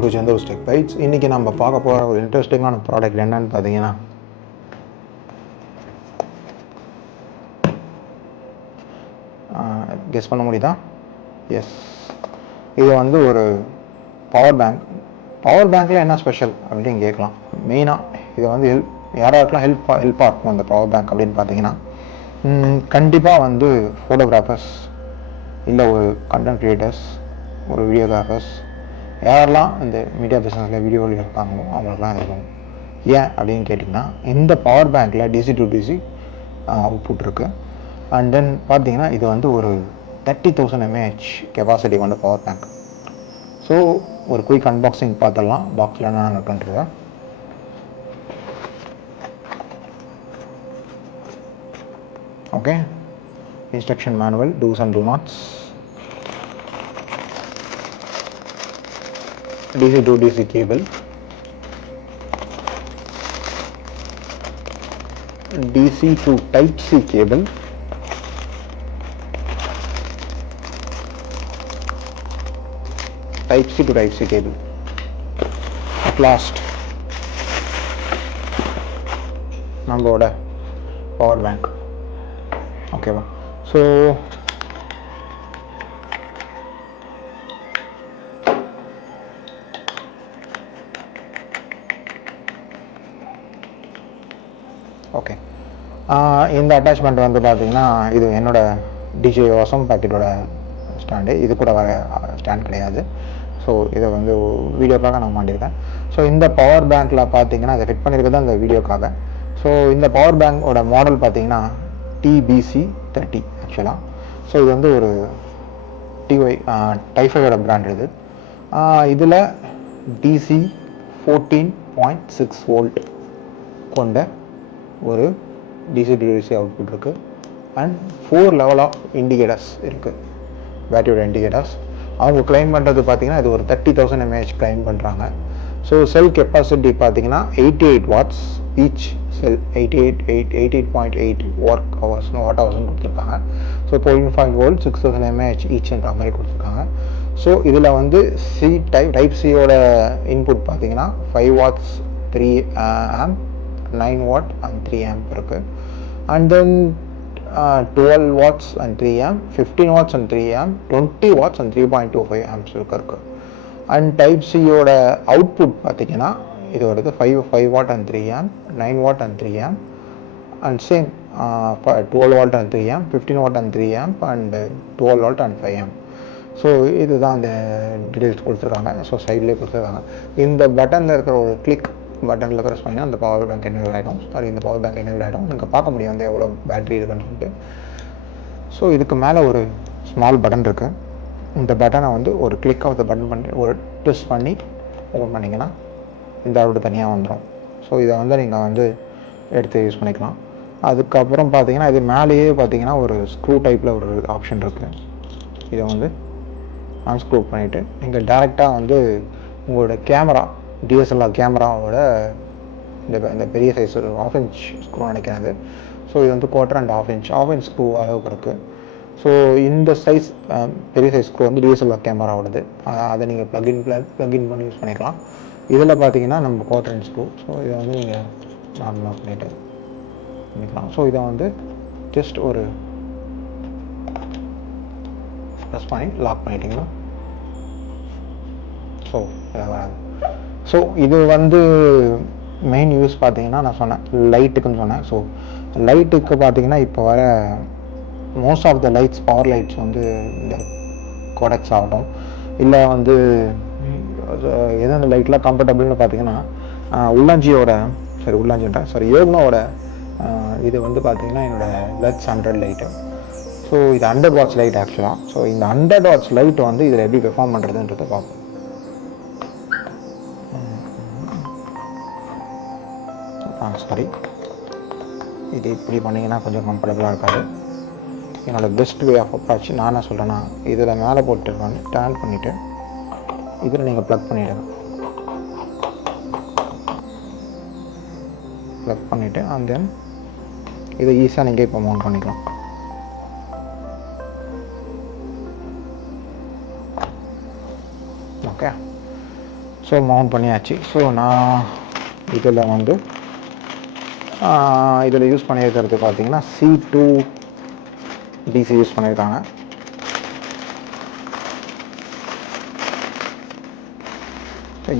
Welcome to Senthur tech bytes. இன்றைக்கி நம்ம பார்க்க போகிற ஒரு இன்ட்ரெஸ்டிங்கான ப்ராடக்ட் என்னன்னு பார்த்தீங்கன்னா, கெஸ் பண்ண முடியுதா? எஸ், இது வந்து ஒரு பவர் பேங்க். பவர் பேங்க்கில் என்ன ஸ்பெஷல் அப்படின்னு கேட்கலாம். மெயினாக இது வந்து யாராருக்கெல்லாம் ஹெல்ப்பாக இருக்கும் அந்த பவர் பேங்க் அப்படின்னு பார்த்தீங்கன்னா, கண்டிப்பாக வந்து ஃபோட்டோகிராஃபர்ஸ், இல்லை ஒரு கண்டென்ட் க்ரியேட்டர்ஸ், ஒரு வீடியோகிராஃபர்ஸ், யாரெல்லாம் இந்த மீடியா பிஸ்னஸில் வீடியோவில் இருக்காங்களோ அவங்களுக்குலாம் இருக்கும். ஏன் அப்படின்னு கேட்டிங்கன்னா, இந்த பவர் பேங்க்கில் டிசி டு டிசி அவுட்புட் இருக்குது. அண்ட் தென் பார்த்தீங்கன்னா இது வந்து ஒரு 30,000 mAh கெப்பாசிட்டி கொண்ட பவர் பேங்க். ஸோ ஒரு குயிக் அன்பாக்சிங் பார்த்துடலாம். பாக்ஸில் என்ன இருக்குன்றது. Okay, instruction manual, dos and don'ts, DC to DC cable, DC to Type C cable, Type C to Type C cable. At last, நம்மளோட power bank. ஓகேவா? So okay, இந்த attachment வந்து பார்த்தீங்கன்னா, இது என்னோடய டிஜே வாசம் பேக்கெட்டோட ஸ்டாண்டு. இது கூட வர ஸ்டாண்ட் கிடையாது. ஸோ இதை வந்து வீடியோக்காக நான் மாட்டியிருக்கேன். ஸோ இந்த பவர் பேங்க்கில் பார்த்தீங்கன்னா இதை ஃபிட் பண்ணியிருக்கிறது அந்த வீடியோக்காக. ஸோ இந்த பவர் பேங்கோட மாடல் பார்த்தீங்கன்னா TBC30 ஆக்சுவலாக. ஸோ இது வந்து ஒரு டைஃபையோட பிராண்ட் இது. இதில் DC 14.6 வோல்ட் கொண்ட ஒரு DC to DC அவுட்புட் இருக்குது. அண்ட் 4 லெவல் ஆஃப் இண்டிகேட்டர்ஸ் இருக்குது, பேட்டரியோட இண்டிகேட்டர்ஸ். அவங்க கிளைம் பண்ணுறது பார்த்தீங்கன்னா இது ஒரு 30,000 mAh கிளைம் பண்ணுறாங்க. ஸோ செல் கெப்பாசிட்டி பார்த்தீங்கன்னா 88 வாட்ஸ் ஈச் செல், 88.8 வாட் ஹவர்ஸ்னு கொடுத்துருக்காங்க. ஸோ 12.5 வோல்ட் 6,000 mAh ஈச்ன்ற மாதிரி கொடுத்துருக்காங்க. ஸோ இதில் வந்து டைப் சியோட இன்புட் பார்த்தீங்கன்னா 5 watts 3 amp, 9 watt and 3 amp இருக்குது. And then 12 watts and 3 amp, 15 watts and 3 amp, 20 watts and 3.25 amps இருக்குது. அண்ட் டைப் சியோட அவுட்புட் பார்த்தீங்கன்னா இது வருது 5 watt and 3 amp, 9 watt and 3 amp, and same 12 watt and 3 amp, 15 watt and 3 amp, and 12 watt and 5 amp. So இதுதான் அந்த details கொடுத்துருக்காங்க. So சைட்லேயே கொடுத்துருக்காங்க. இந்த பட்டனில் இருக்கிற ஒரு கிளிக் பட்டனில் ப்ரெஸ் பண்ணிங்கன்னா அந்த பவர் பேங்க் எனேபிள் ஆகிடும். இந்த பவர் பேங்க் எனேபிள் ஆகிடும். நீங்கள் பார்க்க முடியும் வந்து எவ்வளோ பேட்டரி இருக்குன்னு சொல்லிட்டு. ஸோ இதுக்கு மேலே ஒரு ஸ்மால் பட்டன் இருக்குது. இந்த பட்டனை வந்து ஒரு கிளிக் ஆஃப் த பட்டன் பண்ணி ஒரு ட்விஸ்ட் பண்ணி ஓப்பன் பண்ணிங்கன்னா இந்த அவுட் தனியாக வந்துடும். ஸோ இதை வந்து நீங்கள் வந்து எடுத்து யூஸ் பண்ணிக்கலாம். அதுக்கப்புறம் பார்த்தீங்கன்னா இது மேலேயே பார்த்தீங்கன்னா ஒரு ஸ்க்ரூ டைப்பில் ஒரு ஆப்ஷன் இருக்குது. இதை வந்து அன்ஸ்க்ரூ பண்ணிவிட்டு நீங்கள் டேரெக்டாக வந்து உங்களோட கேமரா, DSLR கேமராவோட இந்த பெரிய சைஸ் ஒரு 1/2 இன்ச் ஸ்க்ரூ நினைக்கிறது. ஸோ இது வந்து 1/4 அண்ட் 1/2 இன்ச் ஸ்க்ரூ அளவுக்கு இருக்குது. ஸோ இந்த சைஸ் பெரிய சைஸ் ஸ்க்ரூ வந்து DSLR கேமராவோடது. அதை நீங்கள் ப்ளக்இன் பண்ணி யூஸ் பண்ணிக்கலாம். இதில் பார்த்தீங்கன்னா நம்ம 1/4 இன்ச் ஸ்க்ரூ. ஸோ இதை வந்து நீங்கள் நார்மலாக பண்ணிக்கலாம். ஸோ இதை வந்து ஜஸ்ட் ஒரு ப்ரெஸ் பண்ணி லாக் பண்ணிட்டீங்கன்னா ஸோ இதை வராது. ஸோ இது வந்து மெயின் யூஸ் பார்த்தீங்கன்னா நான் சொன்னேன் லைட்டுக்குன்னு சொன்னேன். ஸோ லைட்டுக்கு பார்த்தீங்கன்னா இப்போ வர most of the lights, power lights வந்து இந்த கோடெக்ஸ் ஆகட்டும், இல்லை வந்து எந்தெந்த லைட்லாம் கம்ஃபர்டபுள்னு பார்த்தீங்கன்னா யோக்னோவோட இது வந்து பார்த்தீங்கன்னா என்னோடய லெட்ஸ் 100 லைட்டு. ஸோ இது 100 வாட்ஸ் லைட் ஆக்சுவலாக. ஸோ இந்த 100 வாட்ஸ் லைட் வந்து இதில் எப்படி பெர்ஃபார்ம் பண்ணுறதுன்றதை பார்ப்போம். சாரி, இது இப்படி பண்ணிங்கன்னா கொஞ்சம் கம்ஃபர்டபுளாக இருக்காது. என்னோடய பெஸ்ட் வே ஆஃப் அப்ரோச் நான் என்ன சொல்கிறேன்னா, இதில் மேலே போட்டு வந்து டர்ன் பண்ணிவிட்டு இதில் நீங்கள் ப்ளக் பண்ணிவிட்டு அண்ட் தென் இதை ஈஸியாக நீங்கள் இப்போ மவுண்ட் பண்ணிக்கலாம். ஓகே, ஸோ மவுண்ட் பண்ணியாச்சு. ஸோ நான் இதில் வந்து இதில் யூஸ் பண்ணியிருக்கிறது பார்த்தீங்கன்னா C2 DC யூஸ் பண்ணியிருக்காங்க.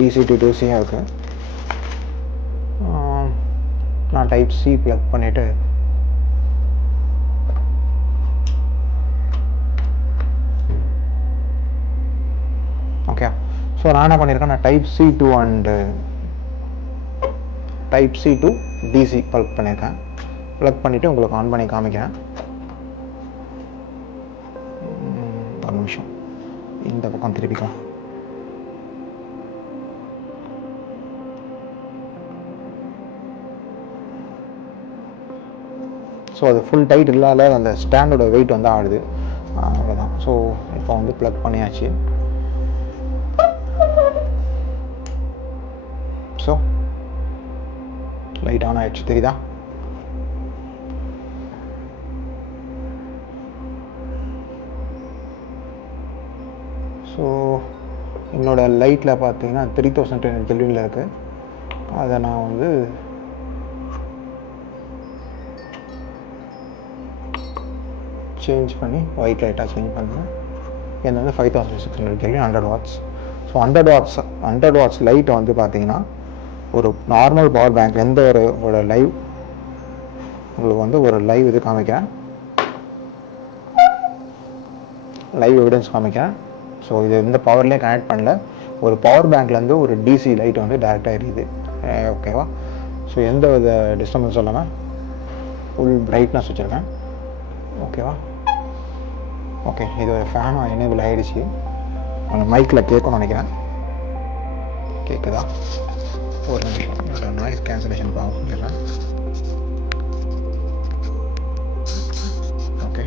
DC to DCயாக இருக்குது. நான் டைப் C ப்ளக் பண்ணிவிட்டு ஓகே. ஸோ நான் என்ன பண்ணியிருக்கேன், நான் type C2 and type C to DC plug பண்ணியிருக்கேன். ப்ளக் பண்ணிவிட்டு உங்களுக்கு ஆன் பண்ணி காமிக்கிறேன். ஒரு நிமிஷம் இந்த பக்கம் திருப்பிக்கலாம். ஸோ அது ஃபுல் டைட் இல்லாத அந்த ஸ்டாண்டோட வெயிட் வந்து ஆடுது, அவ்வளோதான். ஸோ இப்போ வந்து ப்ளக் பண்ணியாச்சு. ஸோ லைட் ஆன் ஆகிடுச்சு, தெரியுதா? ஸோ என்னோட லைட்டில் பார்த்தீங்கன்னா 3010 கெல்வினில் இருக்குது. அதை நான் வந்து சேஞ்ச் பண்ணி ஒயிட் லைட்டாக சேஞ்ச் பண்ணுறேன். இது வந்து 5600 கெல்வின், 100 வாட்ஸ். ஸோ 100 வாட்ஸ் லைட்டை வந்து பார்த்தீங்கன்னா ஒரு நார்மல் பவர் பேங்க் எந்த ஒரு லைவ் உங்களுக்கு வந்து ஒரு லைவ் இது காமிக்கிறேன், லைவ் எவிடன்ஸ் காமிக்கிறேன். ஸோ இது எந்த பவர்லேயே கனெக்ட் பண்ணல, ஒரு பவர் பேங்க்லேருந்து ஒரு டிசி லைட் வந்து டேரெக்டாக எரியுது. ஓகேவா? ஸோ எந்த வித டிஸ்டர்பன்ஸ் சொல்லாமல் ஃபுல் பிரைட்னஸ் வச்சுருக்கேன். ஓகேவா? ஓகே, இது ஒரு ஃபேனும் எனேபிள் ஆகிடுச்சு. உங்கள் மைக்கில் கேட்கணும்னு நினைக்கிறேன். கேட்குதா? ஒரு நிமிஷம் நாய்ஸ் கேன்சலேஷன் ஆஃப் பண்ணிடுறேன். ஓகே,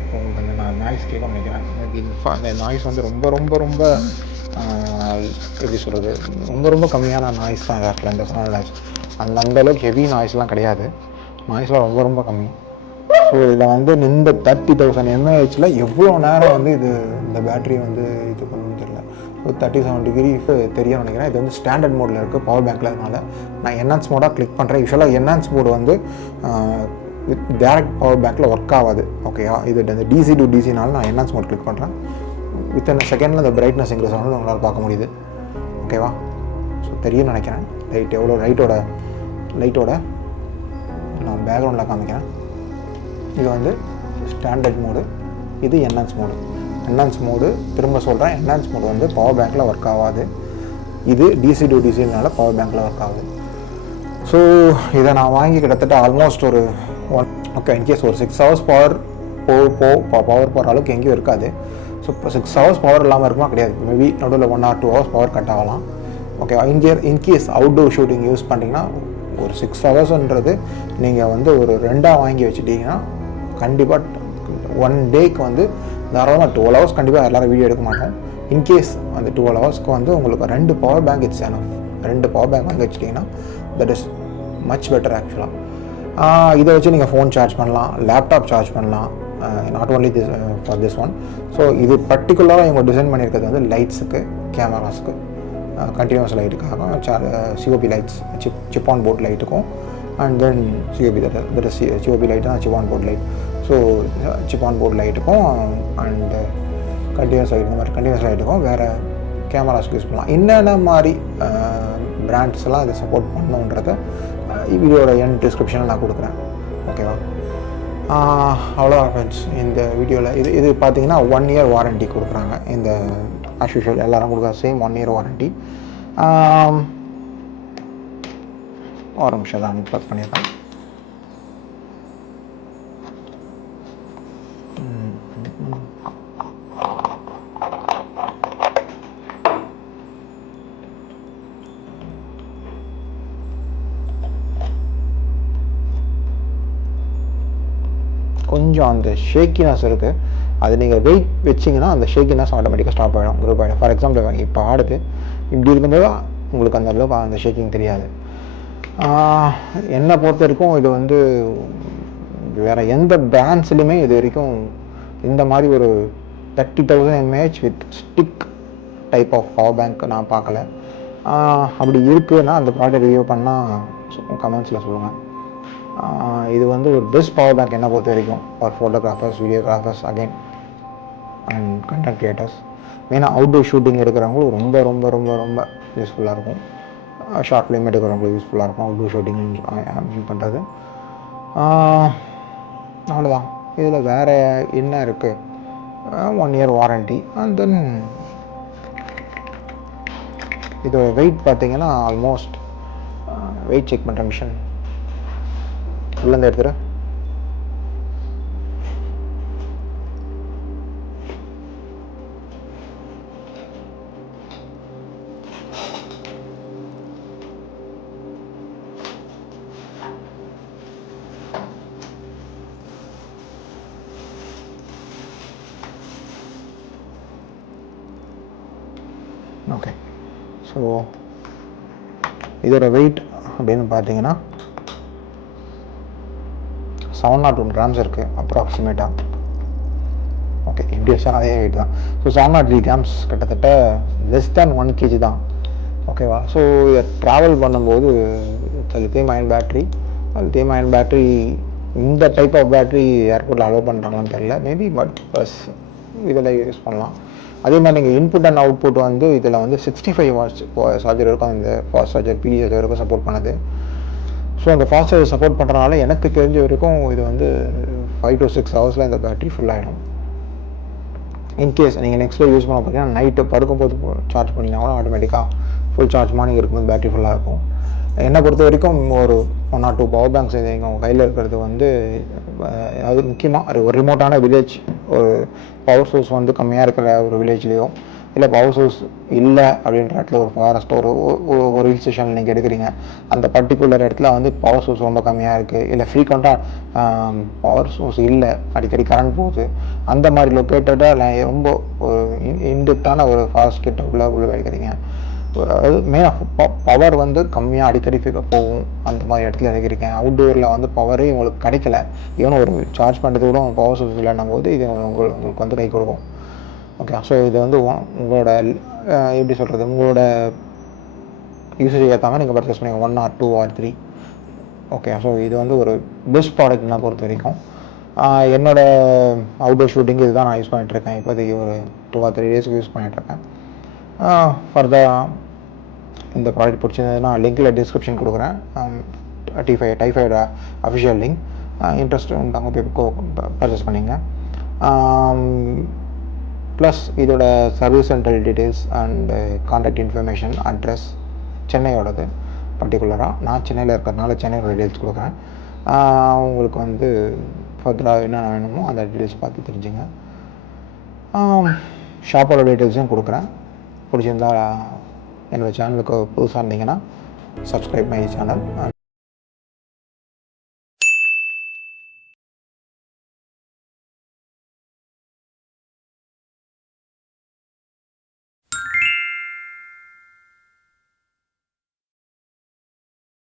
இப்போ உங்களுக்கு அந்த நான் நாய்ஸ் கேட்க நினைக்கிறேன். அந்த நாய்ஸ் வந்து ரொம்ப ரொம்ப ரொம்ப எப்படி சொல்கிறது, ரொம்ப ரொம்ப கம்மியான நாய்ஸ் தான் இடத்துல இந்த ஃபோன் நாய்ஸ். அந்தளவுக்கு ஹெவி நாய்ஸ்லாம் கிடையாது, நாய்ஸ்லாம் ரொம்ப ரொம்ப கம்மி. ஸோ இதில் வந்து இந்த 30,000 mAhல எவ்வளோ நேரம் வந்து இந்த பேட்ரி வந்து இது பண்ணணும்னு தெரியல. ஸோ 37 டிகிரி தெரியும் நினைக்கிறேன். இது வந்து ஸ்டாண்டர்ட் மோடில் இருக்குது பவர் பேங்க்கில். அதனால் நான் என்ஹான்ஸ் மோடாக கிளிக் பண்ணுறேன். யூஸ்வலாக என்ஹான்ஸ் மோடு வந்து வித் டேரக்ட் பவர் பேங்க்கில் ஒர்க் ஆகாது. ஓகேவா? இது இந்த DC to DCனால நான் என்ஹான்ஸ் மோட் கிளிக் பண்ணுறேன். வித்தின் செகண்டில் அந்த பிரைட்னஸ் இன்க்ரீஸ் ஆனது உங்களால் பார்க்க முடியுது. ஓகேவா? ஸோ தெரியும் நினைக்கிறேன். லைட் எவ்வளோ லைட்டோட நான் பேக்ரவுண்டில் காமிக்கிறேன். இது வந்து ஸ்டாண்டர்ட் மோடு, இது என்ஹான்ஸ் மோடு. திரும்ப சொல்கிறேன், என்ஹான்ஸ் மோடு வந்து பவர் பேங்க்கில் ஒர்க் ஆகாது. இது DC to DCனால பவர் பேங்க்கில் ஒர்க் ஆகுது. ஸோ இதை நான் வாங்கி கிட்டத்தட்ட ஆல்மோஸ்ட் ஒரு ஓகே, இன்கேஸ் ஒரு 6 hours பவர் போகிற அளவுக்கு எங்கேயும் இருக்காது. ஸோ இப்போ 6 hours பவர் இல்லாமல் இருக்குமா? கிடையாது. மேபி நடுவில் 1 or 2 hours பவர் கட் ஆகலாம். Okay, in case outdoor shooting use பண்ணிங்கன்னா ஒரு 6 hours நீங்கள் வந்து ஒரு 2 வாங்கி வச்சுட்டிங்கன்னா கண்டிப்பாக 1 டேக்கு வந்து தாராளமாக 12 hours கண்டிப்பாக எல்லோரும் வீடியோ எடுக்க மாட்டோம். இன்கேஸ் அந்த 12 hours வந்து உங்களுக்கு 2 power bank it's enough. 2 power bank வாங்கி வச்சிட்டிங்கன்னா தட் இஸ் மச் பெட்டர் ஆக்சுவலாக. இதை வச்சு நீங்கள் ஃபோன் சார்ஜ் பண்ணலாம், லேப்டாப் சார்ஜ் பண்ணலாம், not only for this one. So இது பர்டிகுலராக இவங்க டிசைன் பண்ணியிருக்கிறது வந்து லைட்ஸுக்கு, கேமராஸுக்கு, கண்டினியூஸ் லைட்டுக்காக COB lights, chip on board லைட்டுக்கும், and then COB COB light தான் chip on board light. So chip on board லைட்டுக்கும் அண்டு கண்டினியூஸ் லைட், இந்த மாதிரி கண்டினியூஸ் லைட்டுக்கும் வேறு கேமராஸ்க்கு யூஸ் பண்ணலாம். என்னென்ன மாதிரி பிராண்ட்ஸ்லாம் இதை சப்போர்ட் பண்ணணுன்றத வீடியோட எண்ட் டிஸ்கிரிப்ஷனில் நான் கொடுக்குறேன். ஓகேவா? அவ்வளோ ஃப்ரெண்ட்ஸ், இந்த வீடியோவில் இது பார்த்தீங்கன்னா 1 year வாரண்ட்டி கொடுக்குறாங்க. இந்த ஆஸ் யூஷுவல் எல்லோரும் கொடுக்குற சேம் 1 year வாரண்ட்டி. ஒரு நிமிஷம் தான் ப்ளக் பண்ணியிருக்கேன். கொஞ்சம் அந்த ஷேக்கினஸ் இருக்குது, அது நீங்கள் வெயிட் வச்சிங்கன்னா அந்த ஷேக்கினஸ் ஆட்டோமேட்டிக்காக ஸ்டாப் ஆகிடும், குரூப் ஆகிடும். ஃபார் எக்ஸாம்பிள் இப்போ ஆடுது, இப்படி இருக்கும்போது உங்களுக்கு அந்த அளவுக்கு அந்த ஷேக்கிங் தெரியாது. என்னை பொறுத்த வரைக்கும் இது வந்து வேறு எந்த பிராண்ட்ஸ்லையுமே இது வரைக்கும் இந்த மாதிரி ஒரு 30,000 mAh with stick type of power bank நான் பார்க்கல. அப்படி இருக்குன்னா அந்த ப்ராடக்ட் ரிவ்யூ பண்ணால் கமெண்ட்ஸில் சொல்லுங்கள். இது வந்து ஒரு பெஸ்ட் பவர் பேங்க் என்னை பொறுத்த வரைக்கும் for photographers, videographers again and content creators. மெயினாக அவுட்டோர் ஷூட்டிங் எடுக்கிறவங்களும் ரொம்ப ரொம்ப ரொம்ப ரொம்ப யூஸ்ஃபுல்லாக இருக்கும். ஷார்ட் ஃபிலிம் எடுக்கிறவங்களுக்கு யூஸ்ஃபுல்லாக இருக்கும் அவுட்டோர் ஷூட்டிங் பண்ணுறது. அவ்வளோதான். இதில் வேறு என்ன இருக்குது? 1 year வாரண்ட்டி. அண்ட் தென் இதோட வெயிட் பார்த்தீங்கன்னா ஆல்மோஸ்ட் வெயிட் செக் பண்ணுற மிஷின் உள்ளேருந்து எடுத்துகிற ஓகே. ஸோ இதோட வெயிட் அப்படின்னு பார்த்தீங்கன்னா 701 grams இருக்குது அப்ராக்சிமேட்டாக. ஓகே, எப்படி வச்சாலும் அதே வெயிட் தான். ஸோ 703 grams கிட்டத்தட்ட லெஸ் தேன் 1 kg தான். ஓகேவா? ஸோ இதை ட்ராவல் பண்ணும்போது lithium ion battery, lithium ion battery இந்த டைப் ஆஃப் பேட்ரி ஏர்போர்ட்டில் அலோவ் பண்ணுறாங்கன்னு தெரியல. மேபி பட் ப்ளஸ் இதில் யூஸ் பண்ணலாம். அதே மாதிரி நீங்கள் இன்புட் அண்ட் அவுட்புட் வந்து இதில் வந்து 65 watts சார்ஜர் இருக்கும். இந்த ஃபாஸ்ட் சார்ஜர் பிஎஸ் வரைக்கும் சப்போர்ட் பண்ணுது. ஸோ அந்த ஃபாஸ்ட் சார்ஜர் சப்போர்ட் பண்ணுறதுனால எனக்கு தெரிஞ்ச வரைக்கும் இது வந்து 5 to 6 hours இந்த பேட்டரி ஃபுல் ஆகிடும். இன்கேஸ் நீங்கள் நெக்ஸ்ட்டில் யூஸ் பண்ண பார்த்தீங்கன்னா நைட்டு படுக்கும்போது சார்ஜ் பண்ணிங்கன்னா ஆட்டோமேட்டிக்காக ஃபுல் சார்ஜ் மார்னிங் இருக்கும்போது பேட்டரி ஃபுல்லாக இருக்கும். என்னை பொறுத்த வரைக்கும் ஒரு 1 or 2 பவர் பேங்க்ஸ் உங்கள் கையில் இருக்கிறது வந்து அது முக்கியமாக ஒரு ரிமோட்டான வில்லேஜ், ஒரு பவர் சோர்ஸ் வந்து கம்மியாக இருக்கிற ஒரு வில்லேஜ்லேயோ இல்லை பவர் சோர்ஸ் இல்லை அப்படின்ற இடத்துல ஒரு ஃபாரஸ்ட் ஒரு ஹில் ஸ்டேஷனில் நீங்கள் எடுக்கிறீங்க, அந்த பர்டிகுலர் இடத்துல வந்து பவர் சோர்ஸ் ரொம்ப கம்மியாக இருக்குது, இல்லை ஃப்ரீக்வெண்ட்டாக பவர் சோர்ஸ் இல்லை, அடிக்கடி கரண்ட் போகுது, அந்த மாதிரி லொக்கேட்டடாக ரொம்ப ஒரு இன்டெப்த்தான ஒரு ஃபாரஸ்ட் கிட்ட உள்ள வைக்கிறீங்க, அதாவது மெயினாக பவர் வந்து கம்மியாக அடிக்கடி போகும், அந்த மாதிரி இடத்துல இருக்கிறீங்க. அவுட்டோரில் வந்து பவரே உங்களுக்கு கிடைக்கல, ஈவன் ஒரு சார்ஜ் பண்ணுறது கூட பவர் சோர்ஸ் இல்லைன்னும் போது இது உங்களுக்கு வந்து கை கொடுக்கும். ஓகே. ஸோ இது வந்து உங்களோட எப்படி சொல்கிறது, உங்களோட யூசேஜ் ஏற்றாமல் நீங்கள் பர்ச்சேஸ் பண்ணுங்கள் 1 or 2 or 3. ஓகே. ஸோ இது வந்து ஒரு பெஸ்ட் ப்ராடக்ட் நான் பொறுத்த வரைக்கும். என்னோடய அவுட்டோர் ஷூட்டிங் இதுதான் நான் யூஸ் பண்ணிகிட்ருக்கேன். இப்போதைக்கு ஒரு 2 or 3 days யூஸ் பண்ணிகிட்ருக்கேன். ஃபர்தராக இந்த ப்ராடக்ட் பிடிச்சிருந்ததுன்னா லிங்க்கில் டிஸ்கிரிப்ஷன் கொடுக்குறேன். Typhoid official link. இன்ட்ரெஸ்ட் அங்கே போய் பர்ச்சேஸ் பண்ணிங்க. ப்ளஸ் இதோட service centre details and contact information, address சென்னையோடது பர்டிகுலராக. நான் சென்னையில் இருக்கிறதுனால சென்னையோட டீட்டெயில்ஸ் கொடுக்குறேன். உங்களுக்கு வந்து ஃபர்தராக என்னென்ன வேணுமோ அந்த டீட்டெயில்ஸ் பார்த்து தெரிஞ்சுங்க. ஷாப்போட டீட்டெயில்ஸும் கொடுக்குறேன். பிடிச்சிருந்தால் என்னோடய சேனலுக்கு புதுசாக இருந்தீங்கன்னா சப்ஸ்கிரைப் மை சேனல்.